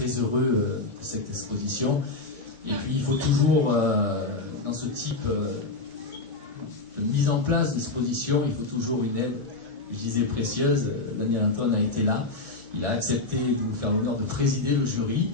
très heureux de cette exposition. Et puis il faut toujours, dans ce type de mise en place d'exposition, il faut toujours une aide, je disais précieuse. Daniel Anton a été là, il a accepté de nous faire l'honneur de présider le jury.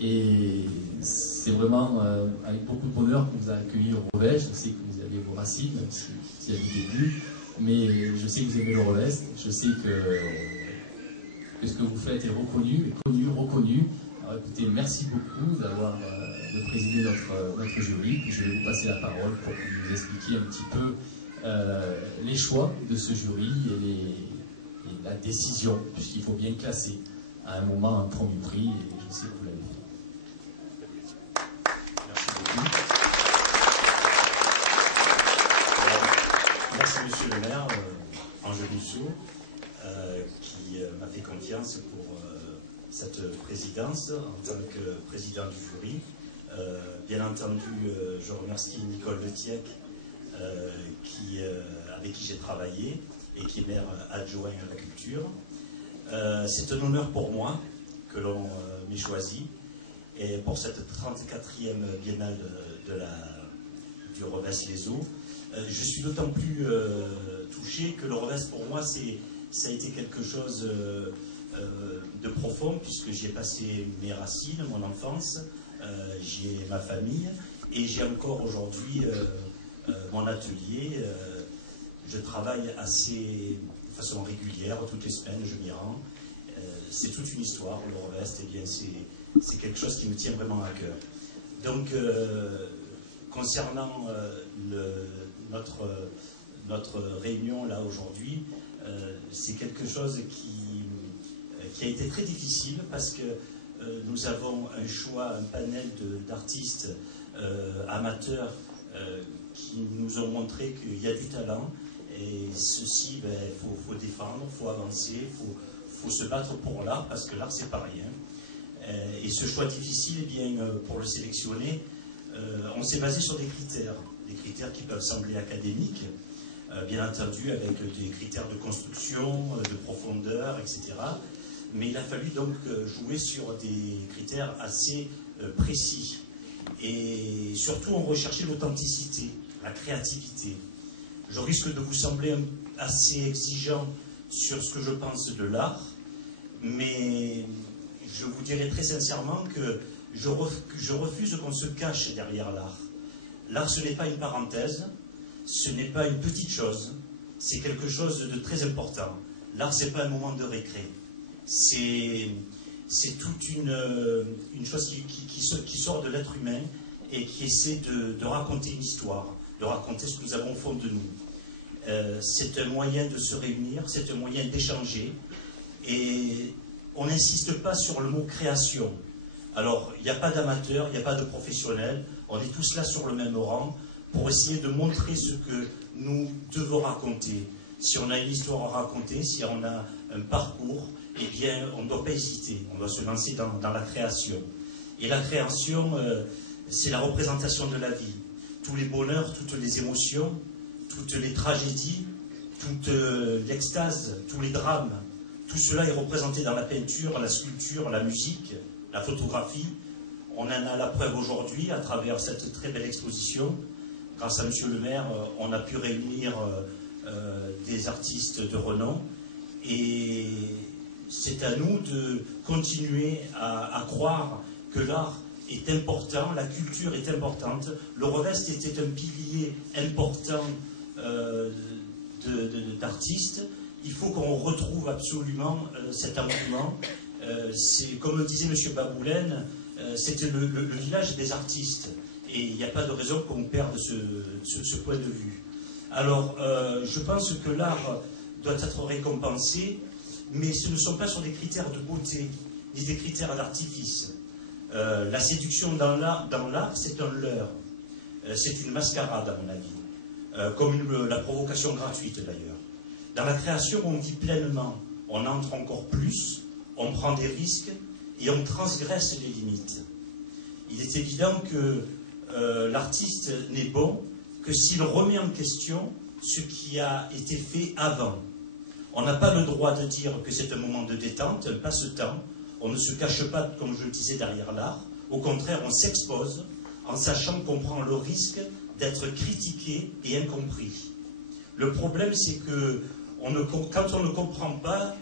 Et c'est vraiment avec beaucoup de bonheur qu'on vous a accueilli au Revest. Je sais que vous avez vos racines, même si c'est du début, mais je sais que vous aimez le Revest. Je sais que ce que vous faites est reconnu, reconnu. Alors écoutez, merci beaucoup d'avoir de présider notre jury. Puis je vais vous passer la parole pour que vous nous expliquiez un petit peu les choix de ce jury et la décision, puisqu'il faut bien classer à un moment un premier prix, et je sais que vous l'avez fait. Merci Monsieur le maire, Angèle Musso, qui m'a fait confiance pour cette présidence en tant que président du jury. Bien entendu, je remercie Nicole Letiec, avec qui j'ai travaillé et qui est maire adjoint à la culture. C'est un honneur pour moi que l'on m'ait choisi. Et pour cette 34e biennale du Revest-les-Eaux, je suis d'autant plus touché que le Revest, pour moi, ça a été quelque chose de profond, puisque j'y ai passé mes racines, mon enfance, j'y ai ma famille, et j'ai encore aujourd'hui mon atelier. Je travaille de façon régulière, toutes les semaines, je m'y rends. C'est toute une histoire, le Revest, et bien c'est quelque chose qui me tient vraiment à cœur. Donc, concernant notre réunion là aujourd'hui, c'est quelque chose qui a été très difficile parce que nous avons un choix, un panel d'artistes amateurs qui nous ont montré qu'il y a du talent, et ceci, faut défendre, faut avancer, faut se battre pour l'art, parce que l'art c'est pas rien. Et ce choix difficile, eh bien, pour le sélectionner, on s'est basé sur des critères qui peuvent sembler académiques, bien entendu avec des critères de construction, de profondeur, etc. Mais il a fallu donc jouer sur des critères assez précis. Et surtout, on recherchait l'authenticité, la créativité. Je risque de vous sembler assez exigeant sur ce que je pense de l'art, mais je vous dirai très sincèrement que je refuse qu'on se cache derrière l'art. L'art, ce n'est pas une parenthèse, ce n'est pas une petite chose, c'est quelque chose de très important. L'art, ce n'est pas un moment de récré. C'est toute une chose qui sort de l'être humain et qui essaie de raconter une histoire, de raconter ce que nous avons au fond de nous. C'est un moyen de se réunir, c'est un moyen d'échanger, et on n'insiste pas sur le mot création. Alors, il n'y a pas d'amateurs, il n'y a pas de professionnels, on est tous là sur le même rang pour essayer de montrer ce que nous devons raconter. Si on a une histoire à raconter, si on a un parcours, eh bien, on ne doit pas hésiter, on doit se lancer dans la création. Et la création, c'est la représentation de la vie. Tous les bonheurs, toutes les émotions, toutes les tragédies, toute l'extase, tous les drames, tout cela est représenté dans la peinture, la sculpture, la musique, la photographie. On en a la preuve aujourd'hui à travers cette très belle exposition. Grâce à Monsieur le maire, on a pu réunir des artistes de renom, et c'est à nous de continuer à croire que l'art est important, la culture est importante. Le Revest était un pilier important d'artistes. Il faut qu'on retrouve absolument cet engouement. C'est comme disait M. Baboulen, c'était le village des artistes. Et il n'y a pas de raison qu'on perde ce point de vue. Alors, je pense que l'art doit être récompensé, mais ce ne sont pas sur des critères de beauté, ni des critères d'artifice. La séduction dans l'art, c'est un leurre. C'est une mascarade, à mon avis. Comme la provocation gratuite, d'ailleurs. Dans la création, on vit pleinement. On entre encore plus, on prend des risques, et on transgresse les limites. Il est évident que l'artiste n'est bon que s'il remet en question ce qui a été fait avant. On n'a pas le droit de dire que c'est un moment de détente, un passe-temps. on ne se cache pas, comme je le disais, derrière l'art. Au contraire, on s'expose en sachant qu'on prend le risque d'être critiqué et incompris. Le problème, c'est que quand on ne comprend pas,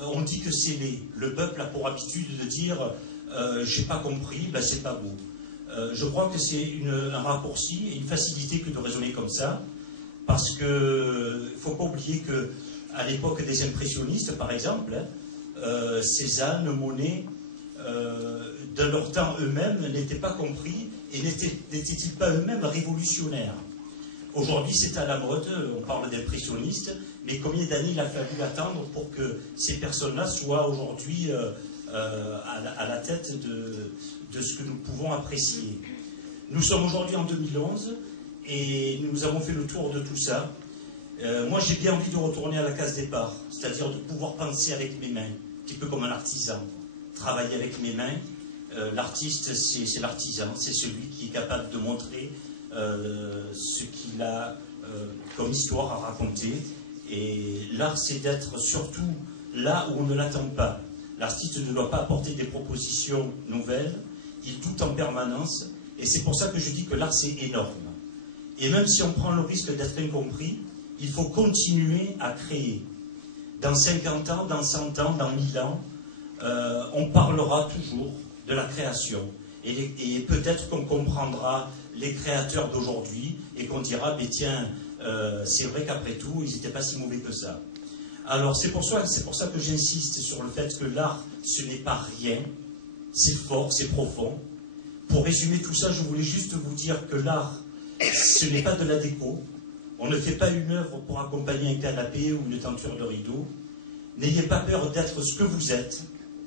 on dit que c'est laid. Le peuple a pour habitude de dire j'ai pas compris, ben c'est pas beau. Je crois que c'est un raccourci et une facilité que de raisonner comme ça, parce que il ne faut pas oublier que à l'époque des impressionnistes, par exemple, Cézanne, Monet, de leur temps eux-mêmes n'étaient pas compris et n'étaient-ils pas eux-mêmes révolutionnaires? Aujourd'hui, c'est à la mode, on parle d'impressionnistes, mais combien d'années il a fallu attendre pour que ces personnes-là soient aujourd'hui à la tête de ce que nous pouvons apprécier? Nous sommes aujourd'hui en 2011 et nous avons fait le tour de tout ça. Moi, j'ai bien envie de retourner à la case départ, c'est-à-dire de pouvoir penser avec mes mains, un petit peu comme un artisan, travailler avec mes mains. L'artiste, c'est l'artisan, c'est celui qui est capable de montrer ce qu'il a comme histoire à raconter. Et l'art, c'est d'être surtout là où on ne l'attend pas. L'artiste ne doit pas apporter des propositions nouvelles, il doute en permanence, et c'est pour ça que je dis que l'art, c'est énorme. Et même si on prend le risque d'être incompris, il faut continuer à créer. Dans 50 ans, dans 100 ans, dans 1000 ans, on parlera toujours de la création. Et peut-être qu'on comprendra les créateurs d'aujourd'hui et qu'on dira, mais tiens, c'est vrai qu'après tout, ils n'étaient pas si mauvais que ça. Alors c'est pour ça que j'insiste sur le fait que l'art, ce n'est pas rien, c'est fort, c'est profond. Pour résumer tout ça, je voulais juste vous dire que l'art, ce n'est pas de la déco. On ne fait pas une œuvre pour accompagner un canapé ou une tenture de rideau. N'ayez pas peur d'être ce que vous êtes,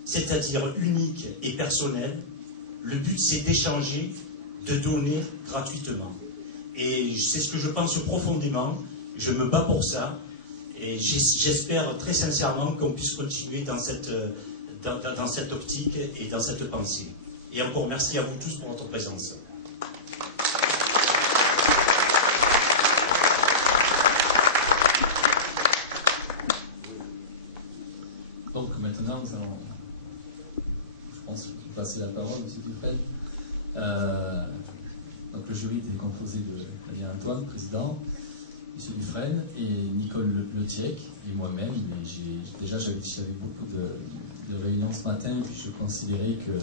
c'est-à-dire unique et personnel. Le but, c'est d'échanger, de donner gratuitement. Et c'est ce que je pense profondément. Je me bats pour ça. Et j'espère très sincèrement qu'on puisse continuer dans cette optique et dans cette pensée. Et encore merci à vous tous pour votre présence. Donc maintenant, nous allons, je pense, passer la parole, M. Dufresne. Donc le jury était composé de Fabien Antoine, président, M. Dufresne et Nicole Letiec et moi-même. Déjà, j'avais beaucoup de réunions ce matin, puis je considérais que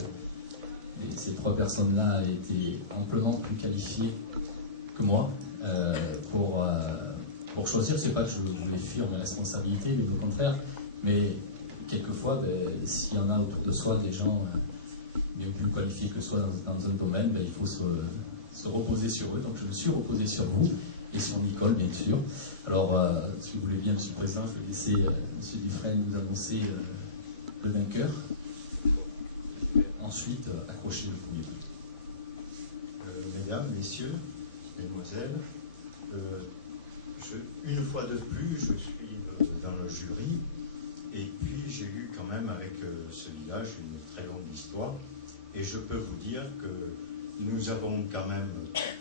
ces trois personnes-là étaient amplement plus qualifiées que moi pour choisir. C'est pas que je voulais fuir mes responsabilités, mais au contraire. Mais quelquefois, s'il y en a autour de soi des gens bien plus qualifiés que soi dans un domaine, il faut se reposer sur eux. Donc je me suis reposé sur vous et sur Nicole, bien sûr. Alors, si vous voulez bien, M. le Président, je vais laisser M. Dufresne nous annoncer le vainqueur. Ensuite, accrocher le premier prix. Mesdames, Messieurs, Mesdemoiselles, une fois de plus, je suis dans le jury. Et puis, j'ai eu quand même avec ce village une très longue histoire. Et je peux vous dire que nous avons quand même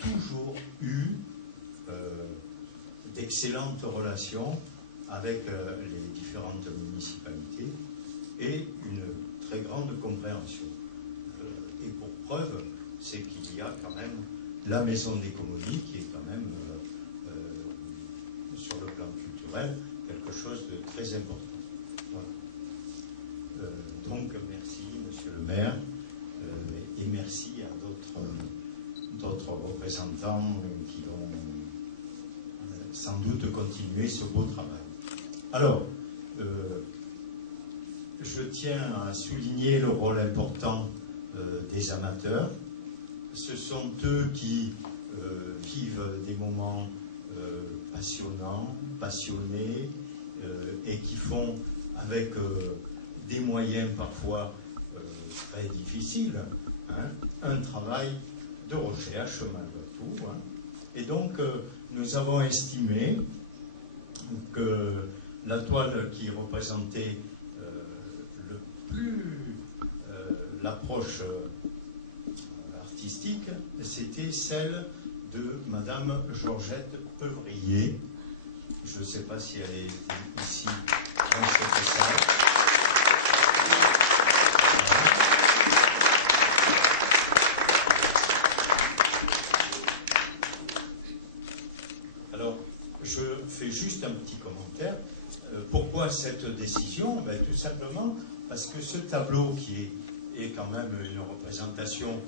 toujours eu d'excellentes relations avec les différentes municipalités et une très grande compréhension. Et pour preuve, c'est qu'il y a quand même la Maison des Communies qui est quand même, sur le plan culturel, quelque chose de très important. Voilà. Donc, merci, Monsieur le maire, et merci à d'autres représentants qui vont sans doute continuer ce beau travail. Alors, je tiens à souligner le rôle important des amateurs. Ce sont eux qui vivent des moments passionnants, passionnés, et qui font avec des moyens parfois très difficiles, hein, un travail de recherche malgré tout. Hein. Et donc, nous avons estimé que la toile qui représentait le plus l'approche artistique, c'était celle de Madame Georgette Peuvrier. Je ne sais pas si elle est ici dans cette salle. Pourquoi cette décision? Tout simplement parce que ce tableau qui est quand même une représentation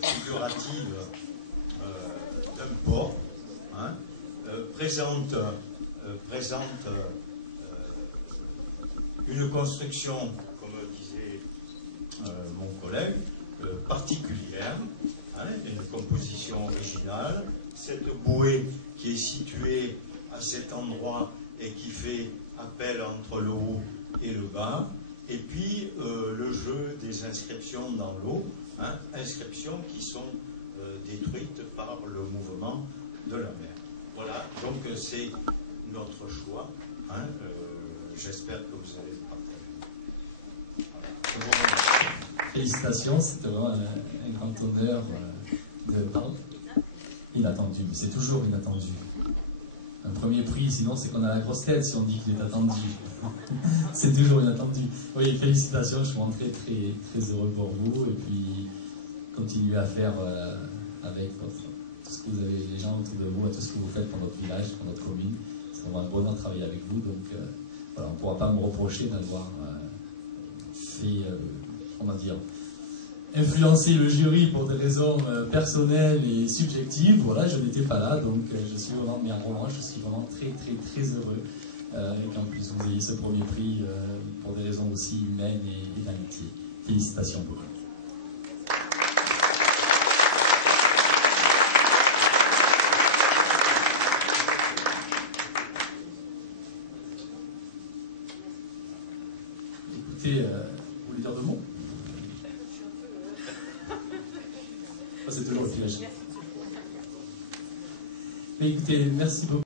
figurative d'un port, hein, présente une construction, comme disait mon collègue, particulière, hein, une composition originale. Cette bouée qui est située à cet endroit et qui fait appel entre le haut et le bas, et puis le jeu des inscriptions dans l'eau, hein, inscriptions qui sont détruites par le mouvement de la mer. Voilà, donc c'est notre choix, hein, j'espère que vous allez le partager. Voilà. Félicitations, c'était vraiment un grand honneur inattendu, mais c'est toujours inattendu. Un premier prix, sinon c'est qu'on a la grosse tête si on dit qu'il est attendu. C'est toujours inattendu. Oui, félicitations, je suis vraiment très, très, très heureux pour vous. Et puis, continuez à faire avec tout ce que vous avez, les gens autour de vous, tout ce que vous faites pour notre village, pour notre commune. C'est vraiment un bonheur de travailler avec vous. Donc, voilà, on ne pourra pas me reprocher d'avoir fait, comment dire, influencer le jury pour des raisons personnelles et subjectives. Voilà, je n'étais pas là, donc je suis vraiment, mais en revanche, je suis vraiment très, très, très heureux qu'en plus vous ayez ce premier prix pour des raisons aussi humaines et d'amitié. Félicitations beaucoup. Écoutez, vous voulez dire deux mots? C'est toujours le piège. Mais écoutez, merci beaucoup.